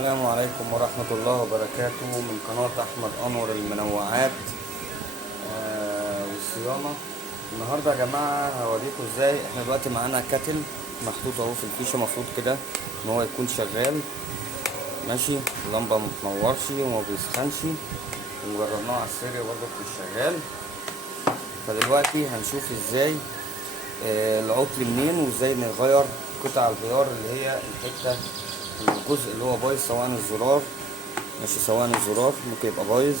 السلام عليكم ورحمة الله وبركاته من قناة أحمد أنور المنوعات والصيانة. النهاردة يا جماعة هوريكم ازاي احنا دلوقتي معانا كاتل محطوط اهو في الفيشة، مفروض كده ان هو يكون شغال ماشي. اللمبة متنورش وما بيسخنش، وجربناه على السيريا برضه مش شغال. فدلوقتي هنشوف ازاي العطل منين، وازاي نغير قطع الغيار اللي هي الحتة الجزء اللي هو بايظ، سواء الزرار ماشي، سواء الزرار ممكن يبقى بايظ،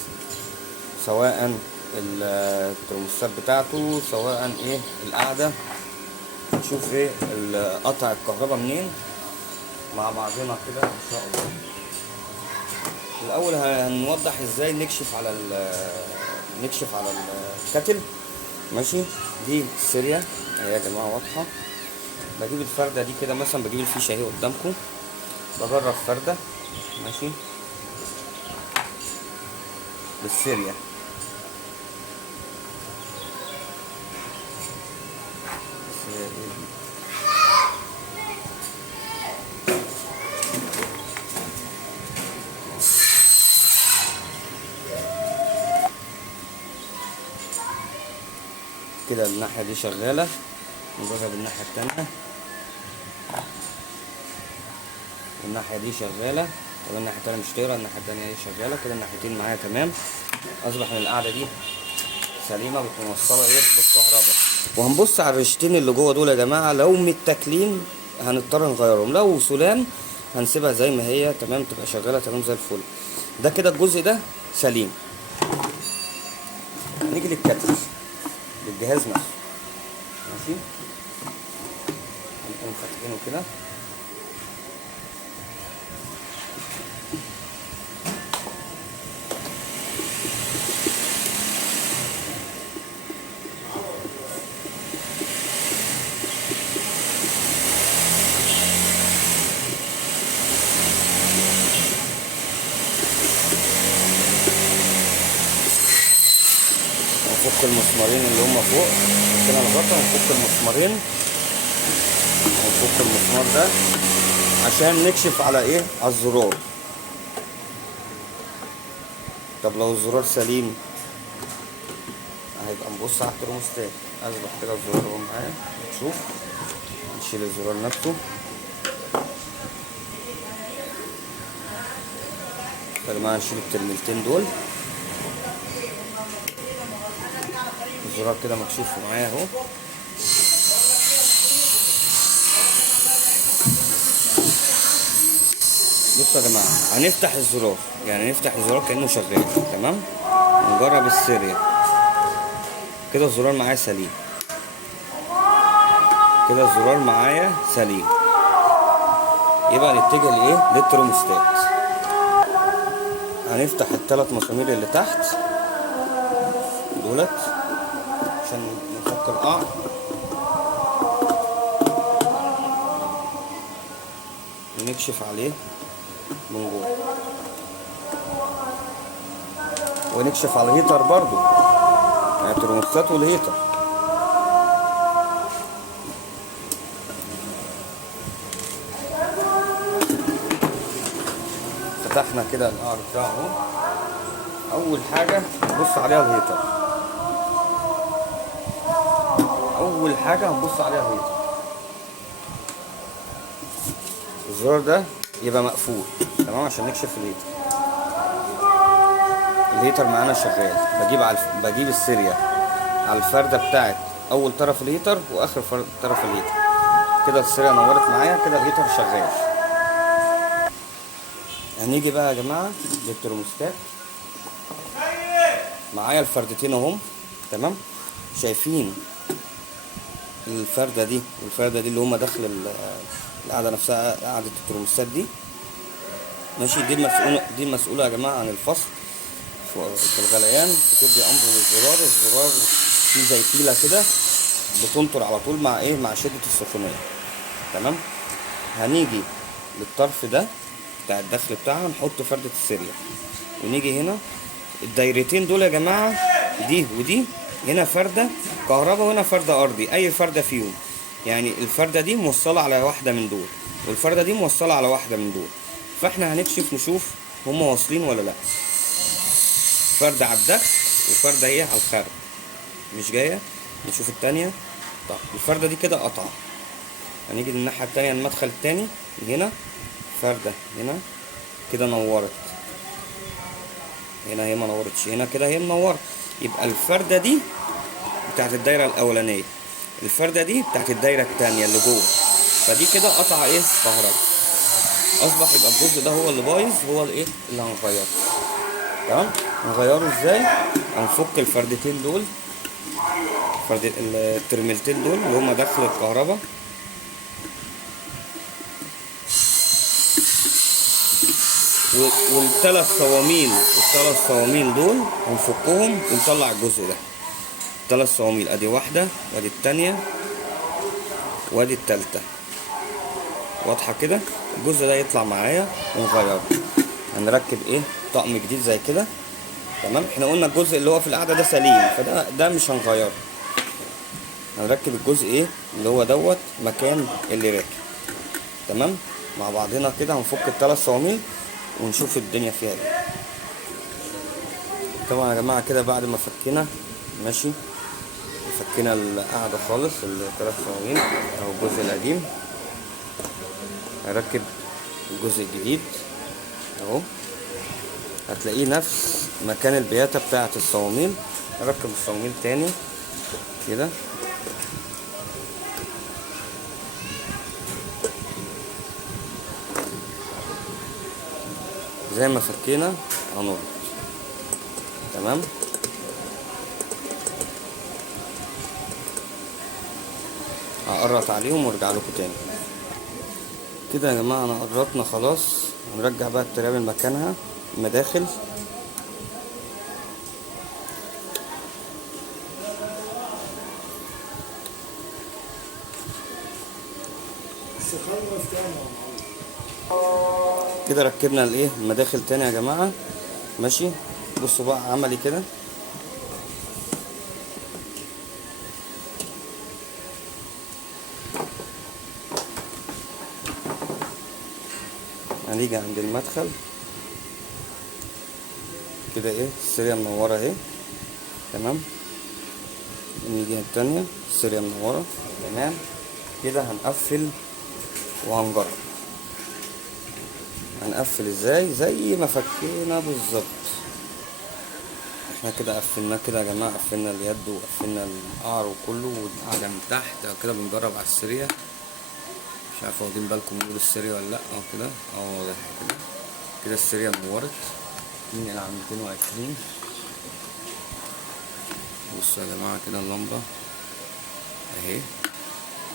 سواء الترموستات بتاعته، سواء ايه القاعدة. نشوف ايه قطع الكهرباء منين مع بعضنا كده ان شاء الله. الاول هنوضح ازاي نكشف على الكاتل ماشي. دي السيريا اهي يا جماعه واضحه. بجيب الفرده دي كده مثلا، بجيب الفيشه اهي قدامكم، بجرب فرده ماشي بالسيريا. كده الناحيه دي شغاله، نجرب الناحيه التانيه. الناحيه دي شغاله، طب الناحيه التانيه مش طايره، الناحيه التانيه دي شغاله. كده الناحيتين معايا تمام. اصبح ان القاعده دي سليمه، بتوصلها ايه بالكهرباء. وهنبص على الرشتين اللي جوه دول يا جماعه، لو متاكلين هنضطر نغيرهم، لو سلام هنسيبها زي ما هي تمام، تبقى شغاله تمام زي الفل. ده كده الجزء ده سليم. نيجي للكتل، للجهاز نفسه ماشي. هنقوم فاتحينه كده، نفك المسمارين اللي هم فوق كده الغطا، ونفك المسمارين ونفك المسمار ده عشان نكشف على ايه، على الزرار. طب لو الزرار سليم هيبقى نبص على الترموستات. اصبح كده الزرار اهو معايا، نشوف. نشيل الزرار نفسه يا جماعه، نشيل الترميلتين دول. الزرار كده مكشوف معايا اهو. بصوا يا جماعه، هنفتح الزرار، يعني نفتح الزرار كانه شغال تمام. نجرب السيريا كده، الزرار معايا سليم. كده الزرار معايا سليم، يبقى نتجه لايه، للترموستات. هنفتح الثلاث مسامير اللي تحت دولت عشان نفك القعر. ونكشف عليه من جوه، ونكشف على الهيتر برضو، يعني الترموستات والهيتر. فتحنا كده القعر بتاعه اهو. اول حاجه نبص عليها الهيتر، اول حاجه هنبص عليها الهيتر. الزرار ده يبقى مقفول تمام عشان نكشف الهيتر. الهيتر معانا شغال. بجيب السيريا على الفرده بتاعت اول طرف الهيتر واخر طرف الهيتر. كده السيريا نورت معايا، كده الهيتر شغال. هنيجي بقى يا جماعه للترموستات. معايا الفردتين اهم تمام. شايفين الفرده دي والفرده دي اللي هما داخل القاعده نفسها، قاعده الترموستات دي ماشي. دي المسؤوله يا جماعه عن الفصل في الغليان. بتدي امر للزرار، الزرار فيه زي فيله كده بتنطر على طول مع ايه، مع شده السخونيه تمام. هنيجي للطرف ده بتاع الدخل بتاعها، نحط فرده السيريا، ونيجي هنا الدايرتين دول يا جماعه، دي ودي، هنا فرده كهرباء وهنا فرده ارضي. اي فرده فيهم، يعني الفرده دي موصله على واحده من دول، والفرده دي موصله على واحده من دول. فاحنا هنكشف نشوف هما واصلين ولا لا. فردة على الدخل وفردة ايه على الخارج، مش جاية. نشوف التانية. طب الفردة دي كده قطعة، هنيجي للناحية التانية المدخل التاني هنا فردة هنا كده نورت، هنا هي ما نورتش، هنا كده هي منورة. يبقى الفردة دي بتاعت الدايرة الأولانية، الفردة دي بتاعت الدايرة التانية اللي جوه، فدي كده قطع ايه كهرباء. أصبح يبقى الجزء ده هو اللي بايظ، هو الايه اللي هنغيره. تمام. نغيره ازاي؟ هنفك الفردتين دول، الترميلتين دول اللي هما داخل الكهرباء، والثلاث صواميل دول هنفكهم ونطلع الجزء ده. 3 صواميل، ادي واحدة وادي التانية وادي التالتة، واضحة كده. الجزء ده يطلع معايا ونغيره. هنركب ايه طقم جديد زي كده. تمام. احنا قلنا الجزء اللي هو في القاعدة ده سليم، فده مش هنغيره. هنركب الجزء ايه اللي هو دوت مكان اللي راكب. تمام. مع بعضنا كده هنفك ال3 صواميل ونشوف الدنيا فيها ايه. طبعا يا جماعة كده بعد ما فكينا ماشي، فكينا القاعدة خالص ال3 صواميل او الجزء القديم. هركب الجزء الجديد اهو، هتلاقيه نفس مكان البياتة بتاعة الصواميل. هركب الصواميل تاني كده. زي ما فكينا هنربط. تمام. هقرط عليهم وارجع لكم تاني. كده يا جماعه انا قرطنا خلاص. هنرجع بقى الترابل مكانها، المداخل. كده ركبنا الايه المداخل تاني يا جماعه ماشي. بصوا بقى عملي كده، هنيجي عند المدخل كده ايه السيريا منوره اهي. تمام. نيجي التانية السيريا منوره. تمام. كده هنقفل وهنجرب. هنقفل ازاي؟ زي ما فكينا بالظبط. احنا كده قفلناه كده يا جماعه، قفلنا اليد وقفلنا القعر وكله، والقعده من تحت كده. بنجرب على السيريا، مش عارف واخدين بالكم من السيريا ولا لا. اهو كده اهو واضح كده. كده السيريا نورت. ننقل على 220. بصوا يا جماعه كده اللمبه اهي.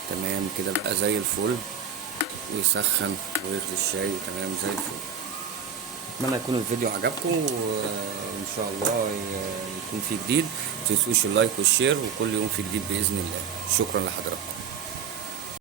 تمام كده بقى زي الفل، ويسخن ويغلي الشاي. تمام زي الفل. اتمنى يكون الفيديو عجبكم، وان شاء الله يكون فيه جديد. متنسوش اللايك والشير، وكل يوم في جديد باذن الله. شكرا لحضراتكم.